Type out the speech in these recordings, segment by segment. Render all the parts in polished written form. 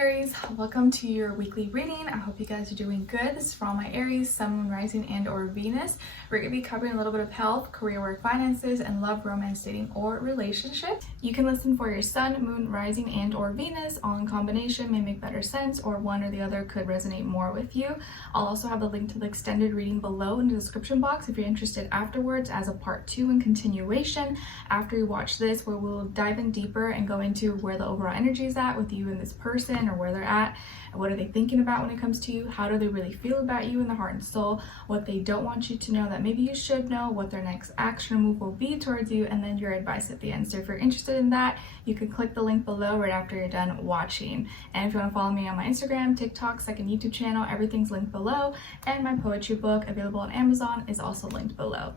Aries, welcome to your weekly reading. I hope you guys are doing good. This is for all my Aries, Sun, Moon, Rising, and or Venus. We're going to be covering a little bit of health, career, work, finances, and love, romance, dating, or relationship. You can listen for your Sun, Moon, Rising, and or Venus. All in combination may make better sense, or one or the other could resonate more with you. I'll also have the link to the extended reading below in the description box if you're interested afterwards as a part 2 and continuation. After you watch this, where we'll dive in deeper and go into where the overall energy is at with you and this person, or where they're at, and what are they thinking about when it comes to you, how do they really feel about you in the heart and soul, what they don't want you to know that maybe you should know, what their next action or move will be towards you, and then your advice at the end. So if you're interested in that, you can click the link below right after you're done watching. And if you want to follow me on my Instagram, TikTok, second YouTube channel, everything's linked below, and my poetry book available on Amazon is also linked below.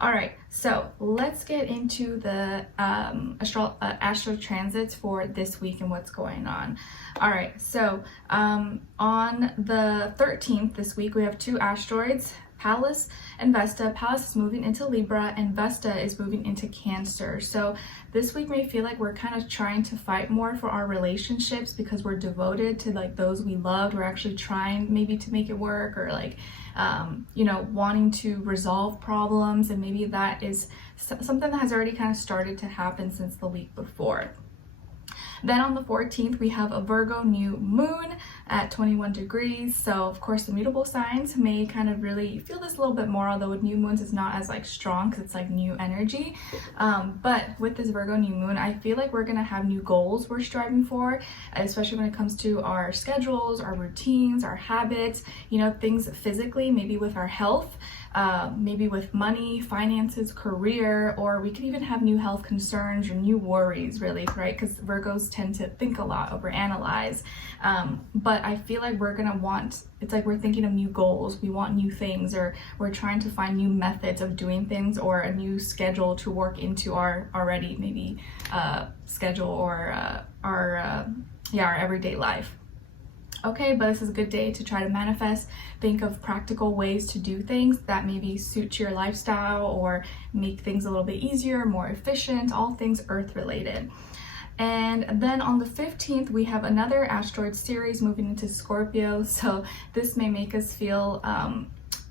All right, so let's get into the astro transits for this week and what's going on. All right, so on the 13th this week, we have two asteroids, Pallas and Vesta. Pallas is moving into Libra and Vesta is moving into Cancer. So this week may feel like we're kind of trying to fight more for our relationships because we're devoted to like those we loved. We're actually trying maybe to make it work, or like wanting to resolve problems, and maybe that is something that has already kind of started to happen since the week before. Then on the 14th, we have a Virgo new moon at 21 degrees. So of course the mutable signs may kind of really feel this a little bit more, although with new moons it's not as like strong because it's like new energy. But with this Virgo new moon, I feel like we're gonna have new goals we're striving for, especially when it comes to our schedules, our routines, our habits, things physically, maybe with our health, maybe with money, finances, career, or we could even have new health concerns or new worries, really, right? Because Virgos tend to think a lot, overanalyze. But I feel like it's like we're thinking of new goals. We want new things, or we're trying to find new methods of doing things, or a new schedule to work into our already maybe schedule, or our everyday life. Okay, but this is a good day to try to manifest. Think of practical ways to do things that maybe suit your lifestyle or make things a little bit easier, more efficient, all things earth related. And then on the 15th, we have another asteroid series moving into Scorpio. So this may make us feel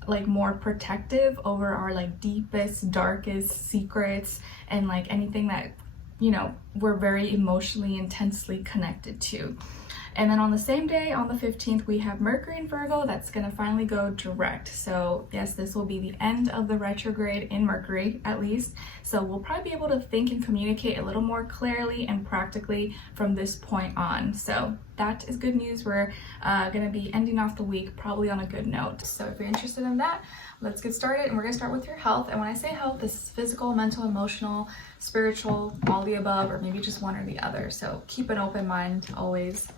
like more protective over our like deepest, darkest secrets, and like anything that, we're very emotionally intensely connected to. And then on the same day, on the 15th, we have Mercury in Virgo that's going to finally go direct. So yes, this will be the end of the retrograde in Mercury, at least. So we'll probably be able to think and communicate a little more clearly and practically from this point on. So that is good news. We're going to be ending off the week probably on a good note. So if you're interested in that, let's get started. And we're going to start with your health. And when I say health, this is physical, mental, emotional, spiritual, all the above, or maybe just one or the other. So keep an open mind always.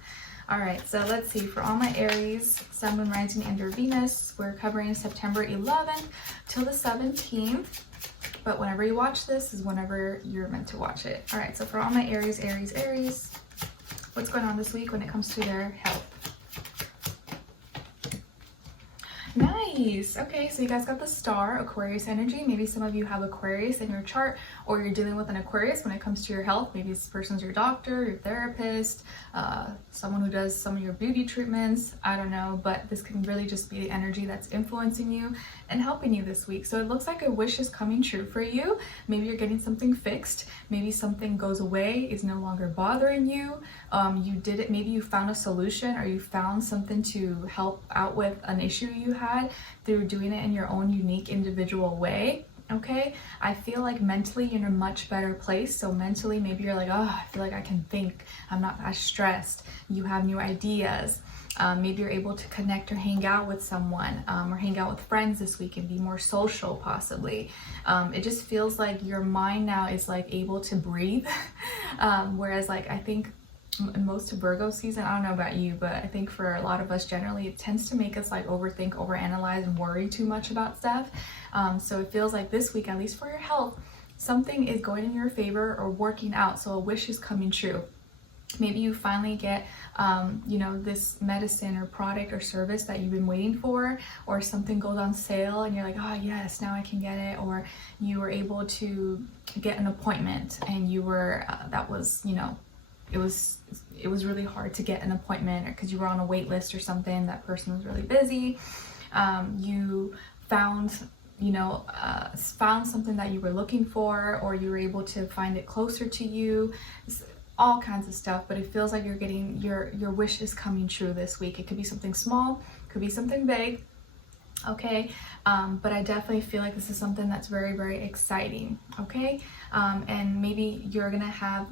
All right, so let's see, for all my Aries, Sun, Moon, Rising, and or Venus, we're covering September 11th till the 17th, but whenever you watch this is whenever you're meant to watch it. All right, so for all my Aries, what's going on this week when it comes to their health? Nice. Okay, so you guys got the star, Aquarius energy. Maybe some of you have Aquarius in your chart, or you're dealing with an Aquarius when it comes to your health. Maybe this person's your doctor, your therapist, someone who does some of your beauty treatments. I don't know, but this can really just be the energy that's influencing you and helping you this week. So it looks like a wish is coming true for you. Maybe you're getting something fixed. Maybe something goes away, is no longer bothering you. You did it. Maybe you found a solution, or you found something to help out with an issue you had through doing it in your own unique individual way. Okay, I feel like mentally you're in a much better place. So mentally, maybe you're like, oh, I feel like I can think, I'm not as stressed. You have new ideas. Maybe you're able to connect or hang out with someone, or hang out with friends this week and be more social possibly. It just feels like your mind now is like able to breathe. Whereas like I think in most of Virgo season, I don't know about you, but I think for a lot of us generally, it tends to make us like overthink, overanalyze, and worry too much about stuff. So it feels like this week, at least for your health, something is going in your favor or working out. So a wish is coming true. Maybe you finally get, this medicine or product or service that you've been waiting for, or something goes on sale and you're like, oh yes, now I can get it. Or you were able to get an appointment and you were, it was really hard to get an appointment, or because you were on a wait list or something, that person was really busy. You found found something that you were looking for, or you were able to find it closer to you, all kinds of stuff. But it feels like you're getting your wish is coming true this week. It could be something small, could be something big, okay? But I definitely feel like this is something that's very, very exciting, okay? And maybe you're gonna have,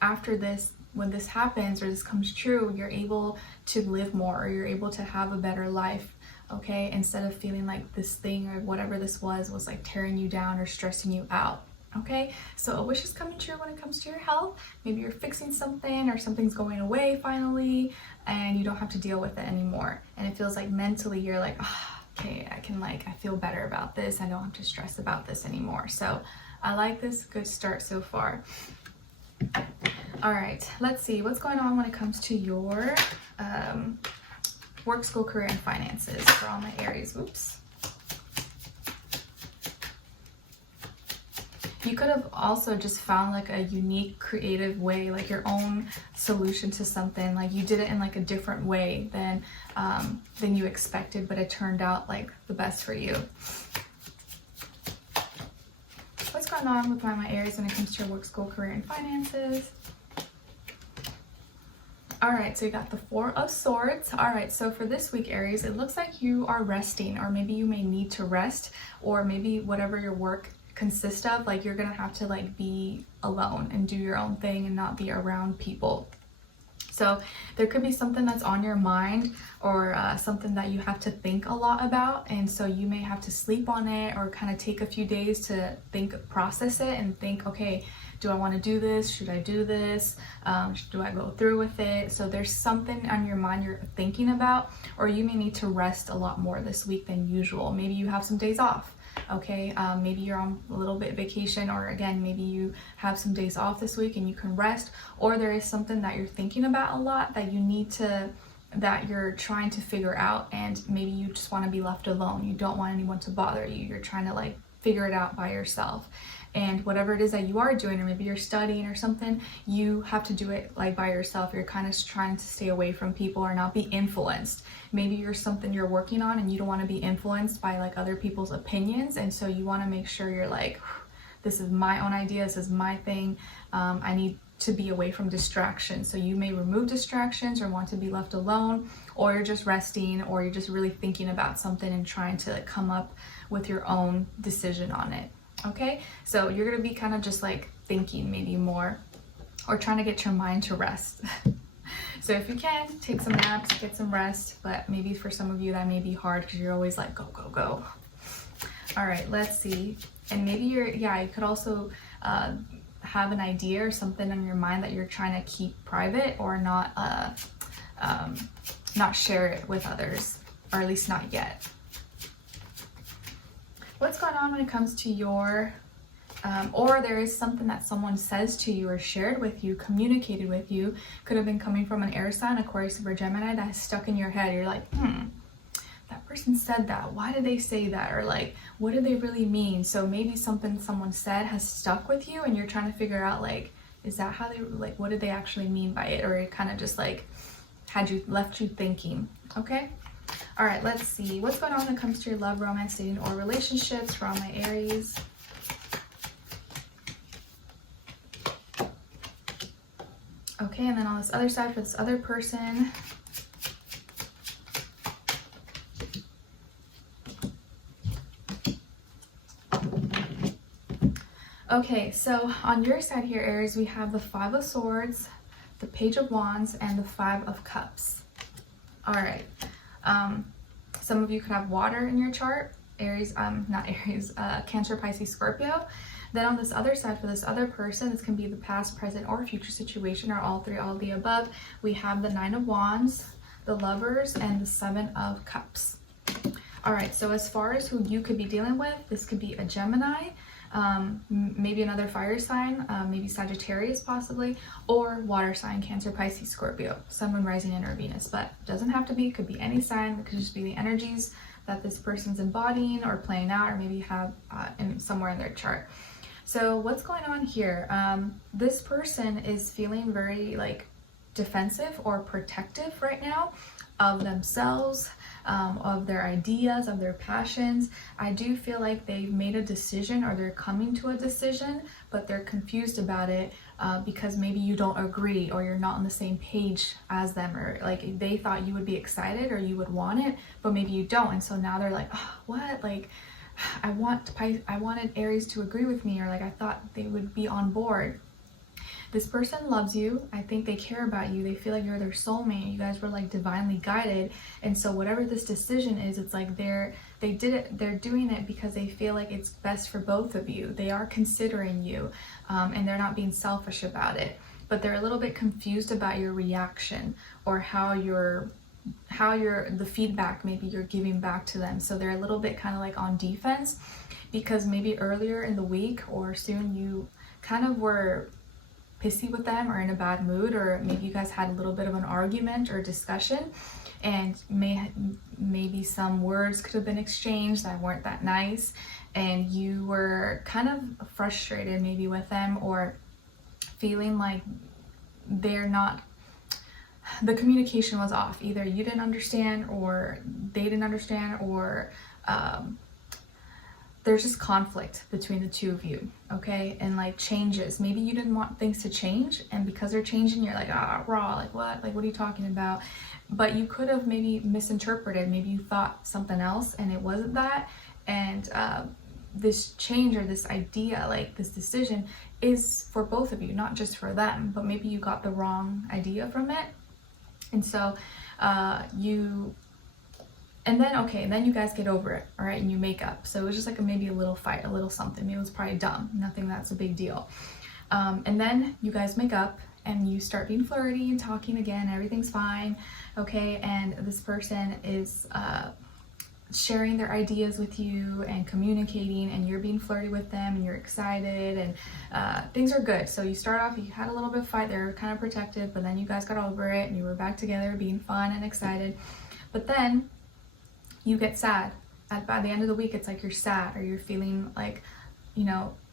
after this, when this happens or this comes true, you're able to live more, or you're able to have a better life, okay? Instead of feeling like this thing or whatever this was like tearing you down or stressing you out, okay? So a wish is coming true when it comes to your health. Maybe you're fixing something, or something's going away finally, and you don't have to deal with it anymore. And it feels like mentally you're like, okay, I feel better about this. I don't have to stress about this anymore. So I like this. Good start so far. All right, let's see what's going on when it comes to your work, school, career, and finances for all my Aries. Oops. You could have also just found like a unique, creative way, like your own solution to something. Like you did it in like a different way than you expected, but it turned out like the best for you. What's going on with my Aries when it comes to your work, school, career, and finances? All right, so you got the Four of Swords. All right, so for this week, Aries, it looks like you are resting, or maybe you may need to rest, or maybe whatever your work consists of, like you're gonna have to like be alone and do your own thing and not be around people. So there could be something that's on your mind, or something that you have to think a lot about, and so you may have to sleep on it, or kind of take a few days to process it and think, okay, do I want to do this? Should I do this? Do I go through with it? So there's something on your mind you're thinking about, or you may need to rest a lot more this week than usual. Maybe you have some days off. Okay, maybe you're on a little bit vacation, or again, maybe you have some days off this week and you can rest, or there is something that you're thinking about a lot that that you're trying to figure out, and maybe you just want to be left alone. You don't want anyone to bother you. You're trying to like figure it out by yourself. And whatever it is that you are doing, or maybe you're studying or something, you have to do it like by yourself. You're kind of trying to stay away from people or not be influenced. Maybe you're something you're working on and you don't want to be influenced by like other people's opinions, and so you want to make sure you're like, this is my own idea, this is my thing. I need to be away from distractions. So you may remove distractions or want to be left alone, or you're just resting, or you're just really thinking about something and trying to like come up with your own decision on it. Okay, so you're gonna be kind of just like thinking maybe more, or trying to get your mind to rest. So if you can, take some naps, get some rest, but maybe for some of you that may be hard because you're always like, go, go, go. All right, let's see. And maybe you could also have an idea or something on your mind that you're trying to keep private, or not share it with others, or at least not yet. What's going on when it comes to your, or there is something that someone says to you or shared with you, communicated with you, could have been coming from an air sign, Aquarius, or Gemini, that has stuck in your head. You're like, that person said that. Why did they say that? Or like, what did they really mean? So maybe something someone said has stuck with you, and you're trying to figure out like, is that how they, like, what did they actually mean by it? Or it kind of just like left you thinking, okay? All right, let's see. What's going on when it comes to your love, romance, dating, or relationships for all my Aries? Okay, and then on this other side for this other person. Okay, so on your side here, Aries, we have the Five of Swords, the Page of Wands, and the Five of Cups. All right. Some of you could have water in your chart, Aries, Cancer, Pisces, Scorpio. Then on this other side, for this other person, this can be the past, present, or future situation, or all three, all of the above. We have the Nine of Wands, the Lovers, and the Seven of Cups. All right, so as far as who you could be dealing with, this could be a Gemini, maybe another fire sign, maybe Sagittarius possibly, or water sign, Cancer, Pisces, Scorpio, Sun, Moon, Rising, and or Venus. But doesn't have to be, could be any sign. It could just be the energies that this person's embodying or playing out, or maybe have somewhere in their chart. So what's going on here? This person is feeling very like defensive or protective right now of themselves, of their ideas, of their passions. I do feel like they've made a decision or they're coming to a decision, but they're confused about it because maybe you don't agree or you're not on the same page as them, or like they thought you would be excited or you would want it, but maybe you don't. And so now they're like, oh, what? Like, I wanted Aries to agree with me, or like I thought they would be on board. This person loves you. I think they care about you. They feel like you're their soulmate. You guys were like divinely guided. And so whatever this decision is, it's like they're doing it because they feel like it's best for both of you. They are considering you, and they're not being selfish about it. But they're a little bit confused about your reaction or how the feedback maybe you're giving back to them. So they're a little bit kind of like on defense because maybe earlier in the week or soon you kind of were pissy with them or in a bad mood, or maybe you guys had a little bit of an argument or discussion, and maybe some words could have been exchanged that weren't that nice, and you were kind of frustrated maybe with them, or feeling like the communication was off. Either you didn't understand or they didn't understand, or there's just conflict between the two of you, okay? And like changes. Maybe you didn't want things to change, and because they're changing, you're like, raw, like what? Like, what are you talking about? But you could have maybe misinterpreted. Maybe you thought something else and it wasn't that. And this change or this idea, like this decision, is for both of you, not just for them. But maybe you got the wrong idea from it. And so and then you guys get over it, all right, and you make up. So it was just like maybe a little fight, a little something. Maybe it was probably dumb, nothing that's a big deal. And then you guys make up and you start being flirty and talking again, everything's fine, okay? And this person is sharing their ideas with you and communicating, and you're being flirty with them and you're excited, and things are good. So you start off, you had a little bit of fight, they were kind of protective, but then you guys got over it and you were back together being fun and excited. But then you get sad. By the end of the week, it's like you're sad, or you're feeling like,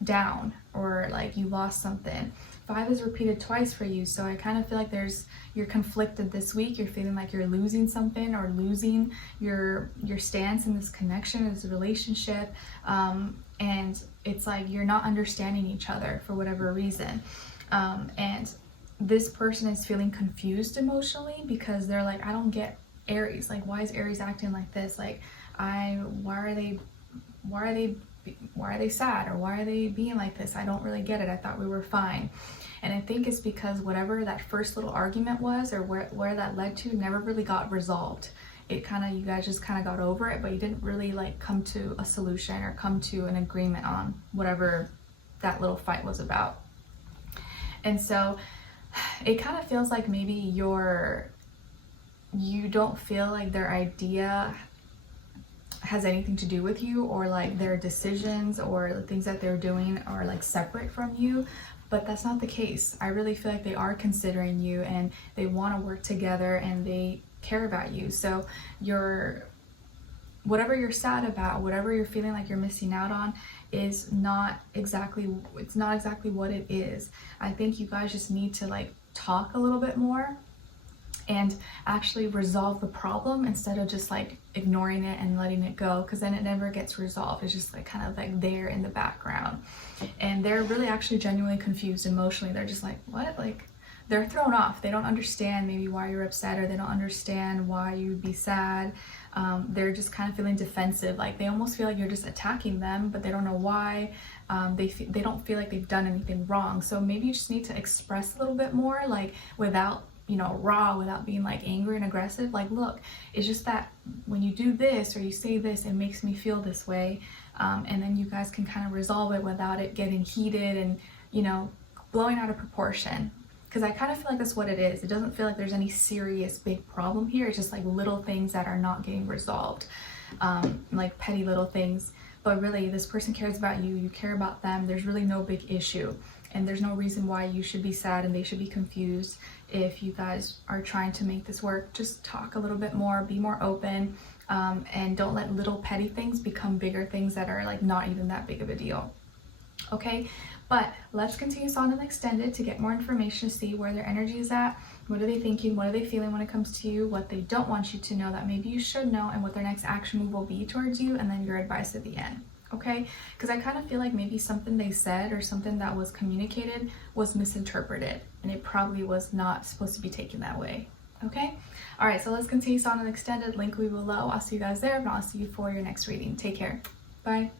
down, or like you lost something. 5 is repeated twice for you, so I kind of feel like you're conflicted this week. You're feeling like you're losing something, or losing your stance in this connection, this relationship, and it's like you're not understanding each other for whatever reason. And this person is feeling confused emotionally because they're like, I don't get Aries. Like, why is Aries acting like this? Like, why are they sad, or why are they being like this? I don't really get it. I thought we were fine. And I think it's because whatever that first little argument was, or where that led to, never really got resolved. You guys just kind of got over it, but you didn't really like come to a solution or come to an agreement on whatever that little fight was about. And so it kind of feels like maybe you don't feel like their idea has anything to do with you, or like their decisions or the things that they're doing are like separate from you, but that's not the case. I really feel like they are considering you, and they want to work together, and they care about you. So whatever you're sad about, whatever you're feeling like you're missing out on, is not exactly what it is. I think you guys just need to like talk a little bit more and actually resolve the problem, instead of just like ignoring it and letting it go, because then it never gets resolved. It's just like kind of like there in the background, and they're really actually genuinely confused emotionally. They're just like, what? Like, they're thrown off. They don't understand maybe why you're upset, or they don't understand why you'd be sad. They're just kind of feeling defensive. Like, they almost feel like you're just attacking them, but they don't know why. They don't feel like they've done anything wrong. So maybe you just need to express a little bit more, like without raw, without being like angry and aggressive. Like, look, it's just that when you do this or you say this, it makes me feel this way. And then you guys can kind of resolve it without it getting heated and, blowing out of proportion. Because I kind of feel like that's what it is. It doesn't feel like there's any serious big problem here. It's just like little things that are not getting resolved, like petty little things. But really, this person cares about you, you care about them. There's really no big issue. And there's no reason why you should be sad and they should be confused if you guys are trying to make this work. Just talk a little bit more, be more open, and don't let little petty things become bigger things that are like not even that big of a deal. okay? But let's continue on and extended to get more information, to see where their energy is at, what are they thinking, what are they feeling when it comes to you, what they don't want you to know that maybe you should know, and what their next action move will be towards you, and then your advice at the end, okay? Because I kind of feel like maybe something they said or something that was communicated was misinterpreted, and it probably was not supposed to be taken that way, okay? All right, so let's continue on and extended. Link will be below. I'll see you guys there, and I'll see you for your next reading. Take care. Bye.